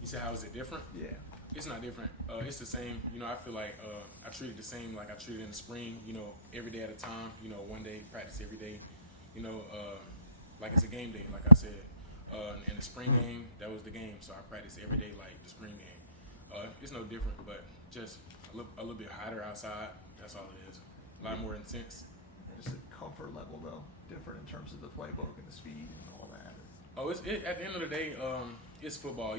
You said how is it different? Yeah. It's not different. It's the same. I feel like I treat it the same like I treat it in the spring. Every day at a time. One day practice every day. Like it's a game day. Like I said, in the spring game, that was the game. So I practice every day like the spring game. It's no different, but just a little bit hotter outside. That's all it is. A lot more intense. And just the comfort level though, different in terms of the playbook and the speed and all that. Oh, at the end of the day, it's football.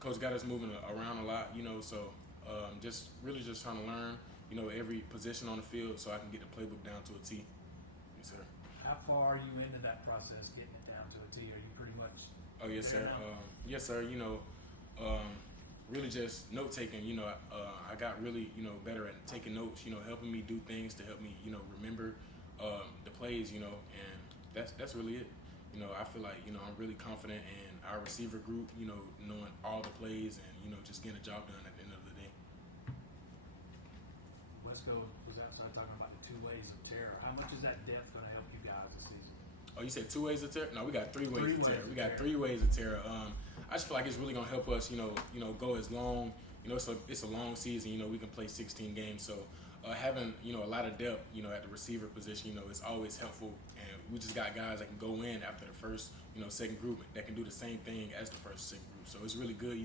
Coach got us moving around a lot. So just really just trying to learn. Every position on the field, so I can get the playbook down to a T. Yes, sir. How far are you into that process, getting it down to a T? Are you pretty much? Oh yes, sir. Yes, sir. Really just note taking. I got really better at taking notes. Helping me do things to help me remember the plays. And that's really it. I feel like I'm really confident in our receiver group. Knowing all the plays and just getting the job done at the end of the day. Let's start talking about the two ways of terror. How much is that depth going to help you guys this season? Oh, you said 2 ways of terror? No, we got 3 ways of terror. We got 3 ways of terror. I just feel like it's really gonna help us, go as long. It's a long season. We can play 16 games, so having a lot of depth, at the receiver position, is always helpful. And we just got guys that can go in after the first, second group that can do the same thing as the first, second group. So it's really good,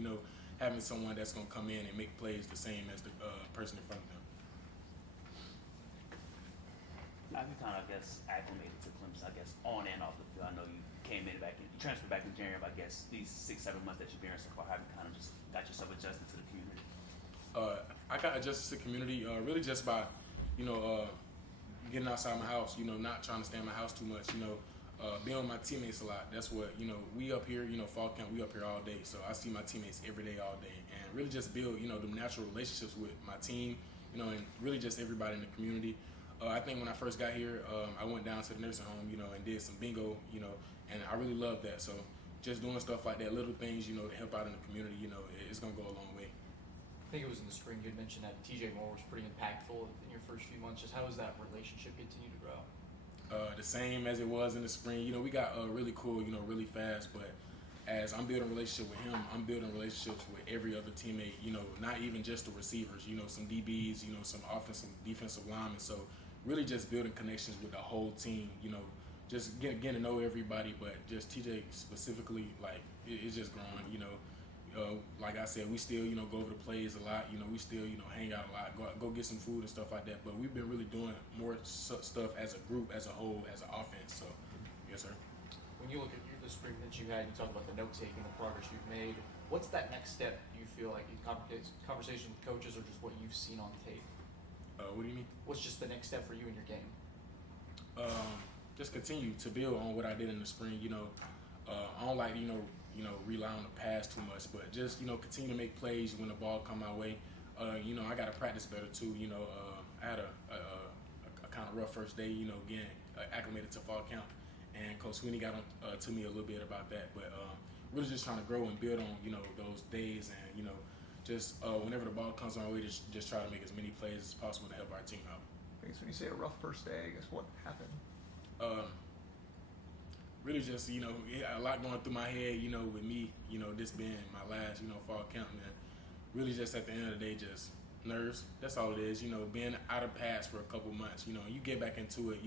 having someone that's gonna come in and make plays the same as the person in front of them. Have you kind of, acclimated to Clemson, on and off the field? I know you you transferred back in January, but I guess these 6-7 months that you've been here so far, have you kind of just got yourself adjusted to the community? I got adjusted to the community really just by, getting outside my house, not trying to stay in my house too much, being with my teammates a lot. That's what, we up here, fall camp, we up here all day. So I see my teammates every day, all day, and really just build, the natural relationships with my team, and really just everybody in the community. I think when I first got here, I went down to the nursing home, and did some bingo, and I really loved that. So just doing stuff like that, little things, to help out in the community, it's going to go a long way. I think it was in the spring you had mentioned that TJ Moore was pretty impactful in your first few months. Just how has that relationship continued to grow? The same as it was in the spring. We got really cool, really fast, but as I'm building a relationship with him, I'm building relationships with every other teammate, not even just the receivers, some DBs, some offensive, defensive linemen. So really just building connections with the whole team, just getting to know everybody, but just TJ specifically, like, it's just growing, like I said, we still, go over the plays a lot, we still, hang out a lot, go get some food and stuff like that, but we've been really doing more stuff as a group, as a whole, as an offense, so, yes, sir. When you look at the spring that you had, you talk about the note-taking, the progress you've made, what's that next step you feel like in conversation with coaches or just what you've seen on tape? What do you mean? What's just the next step for you in your game? Just continue to build on what I did in the spring. I don't like rely on the pass too much, but just continue to make plays when the ball come my way. I got to practice better too. I had a kind of rough first day. Getting acclimated to fall camp, and Coach Sweeney got on to me a little bit about that. But really just trying to grow and build on those days, and just whenever the ball comes my way, just try to make as many plays as possible to help our team out. I guess when you say a rough first day, I guess what happened? Really just, a lot going through my head, with me, this being my last, fall camp, man. Really just at the end of the day, just nerves. That's all it is, being out of pass for a couple months, you get back into it,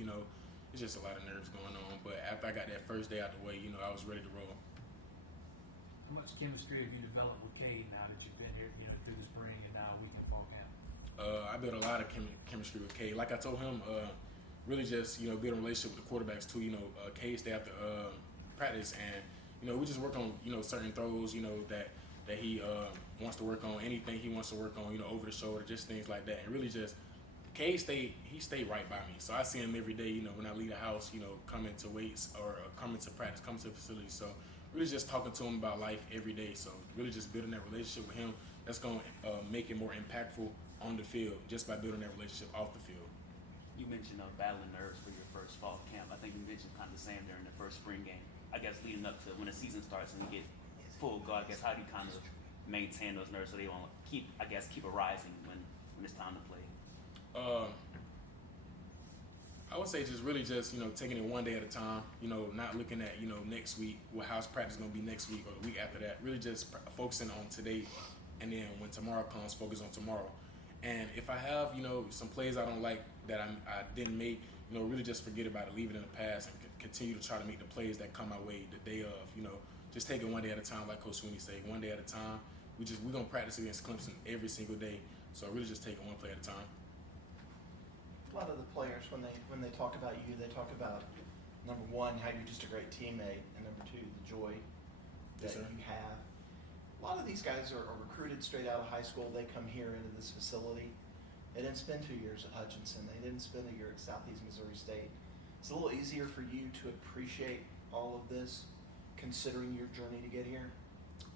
it's just a lot of nerves going on. But after I got that first day out the way, I was ready to roll. How much chemistry have you developed with Cade now that you've been here, through the spring and now a week in fall camp? I built a lot of chemistry with Cade. Like I told him, really just, building a relationship with the quarterbacks too. Cade stay after practice, and, we just work on, certain throws, that he wants to work on, anything he wants to work on, over the shoulder, just things like that. And really just, Cade stayed right by me. So I see him every day, when I leave the house, coming to weights or coming to practice, coming to the facility. So really just talking to him about life every day. So really just building that relationship with him, that's going to make it more impactful on the field just by building that relationship off the field. You mentioned battling nerves for your first fall camp. I think you mentioned kind of the same during the first spring game. I guess leading up to when the season starts and you get full go, I guess how do you kind of maintain those nerves so they won't keep arising when it's time to play? I would say just really just, taking it one day at a time, not looking at, next week, how's practice going to be next week or the week after that. Really just focusing on today, and then when tomorrow comes, focus on tomorrow. And if I have, some plays I don't like that I didn't make, really just forget about it, leave it in the past, and continue to try to make the plays that come my way the day of, just take it one day at a time, like Coach Sweeney say, one day at a time. We're going to practice against Clemson every single day, so really just take it one play at a time. A lot of the players, when they talk about you, they talk about, number one, how you're just a great teammate, and number two, the joy that Yes, sir. you have. A lot of these guys are recruited straight out of high school. They come here into this facility. They didn't spend 2 years at Hutchinson. They didn't spend a year at Southeast Missouri State. It's a little easier for you to appreciate all of this, considering your journey to get here.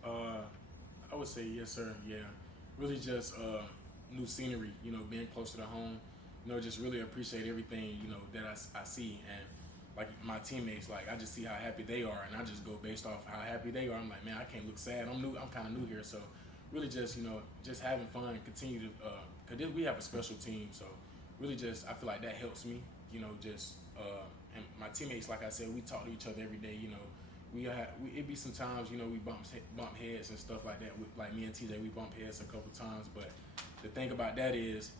I would say yes, sir. Yeah, really just new scenery. Being closer to home. Just really appreciate everything, that I see. And like my teammates, like I just see how happy they are, and I just go based off how happy they are. I'm like, man, I can't look sad. I'm kind of new here, so really just, just having fun and continue to, cause we have a special team. So really just, I feel like that helps me, and my teammates, like I said, we talk to each other every day. It be some times, we bump heads and stuff like that. Like me and TJ, we bump heads a couple times, but the thing about that is,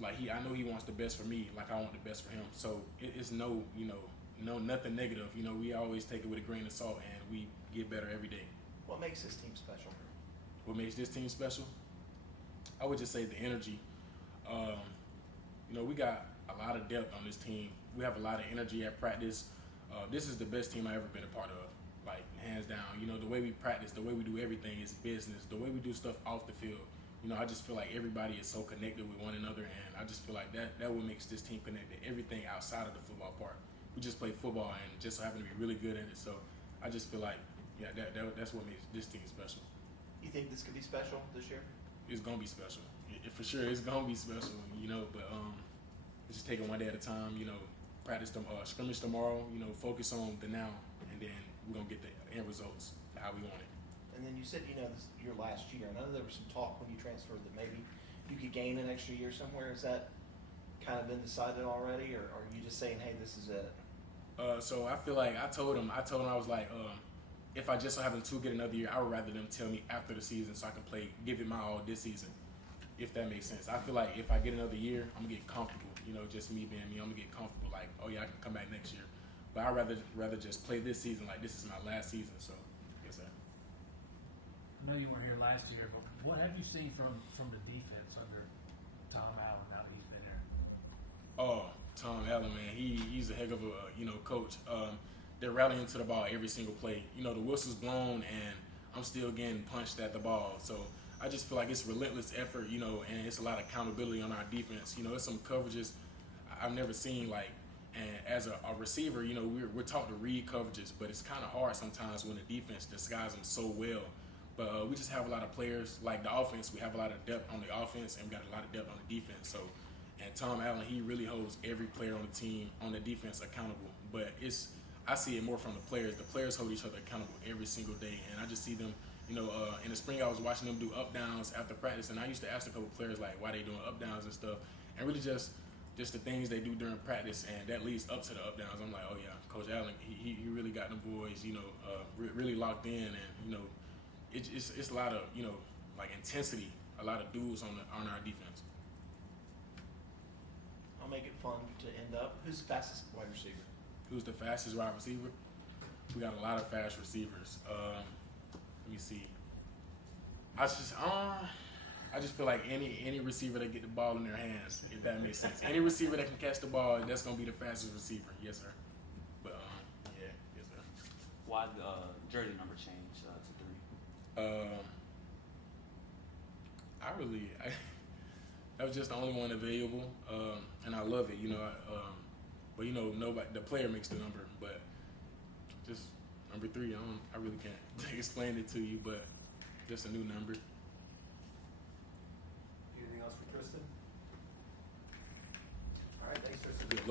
like I know he wants the best for me, like I want the best for him. So it's nothing negative. We always take it with a grain of salt, and we get better every day. What makes this team special? What makes this team special? I would just say the energy. We got a lot of depth on this team. We have a lot of energy at practice. This is the best team I've ever been a part of, like hands down. The way we practice, the way we do everything is business. The way we do stuff off the field. I just feel like everybody is so connected with one another, and I just feel like that what makes this team connected. Everything outside of the football part. We just play football and just happen to be really good at it. So I just feel like, yeah, that's what makes this team special. You think this could be special this year? It's gonna be special. For sure, it's gonna be special. But just take it one day at a time. Practice them scrimmage tomorrow. Focus on the now, and then we're gonna get the end results how we want it. And then you said, this is your last year. I know there was some talk when you transferred that maybe you could gain an extra year somewhere. Has that kind of been decided already, or are you just saying, hey, this is it? So I feel like I told him I was like, if I just so happen to get another year, I would rather them tell me after the season so I can give it my all this season, if that makes sense. I feel like if I get another year, I'm gonna get comfortable. Just me being me, I'm gonna get comfortable. Like, oh yeah, I can come back next year. But I'd rather just play this season like this is my last season. So yes, sir. I know you weren't here last year, but what have you seen from the defense under Tom Allen now that he's been there? Oh, Tom Allen, man, he's a heck of a coach. They're rallying to the ball every single play. The whistle's blown and I'm still getting punched at the ball. So I just feel like it's relentless effort, and it's a lot of accountability on our defense. It's some coverages I've never seen. Like, and as a receiver, we're taught to read coverages, but it's kind of hard sometimes when the defense disguises them so well. But we just have a lot of players, like the offense, we have a lot of depth on the offense, and we got a lot of depth on the defense. So, and Tom Allen, he really holds every player on the team, on the defense, accountable. But I see it more from the players. The players hold each other accountable every single day, and I just see them, in the spring I was watching them do up-downs after practice, and I used to ask a couple players, like, why they doing up-downs and stuff, and really just the things they do during practice, and that leads up to the up-downs. I'm like, oh yeah, Coach Allen, he really got them boys, really locked in, and, it's a lot of, like intensity, a lot of dudes on our defense. I'll make it fun to end up. Who's the fastest wide receiver? Who's the fastest wide receiver? We got a lot of fast receivers. Let me see. I just feel like any receiver that get the ball in their hands, if that makes sense. Any receiver that can catch the ball, that's gonna be the fastest receiver. Yes, sir. But yeah, yes, sir. Why the jersey number change to 3? That was just the only one available, and I love it. But nobody, the player makes the number, but just number 3. I really can't explain it to you, but just a new number. Anything else for Tristan? All right, thanks, Tristan. Good luck.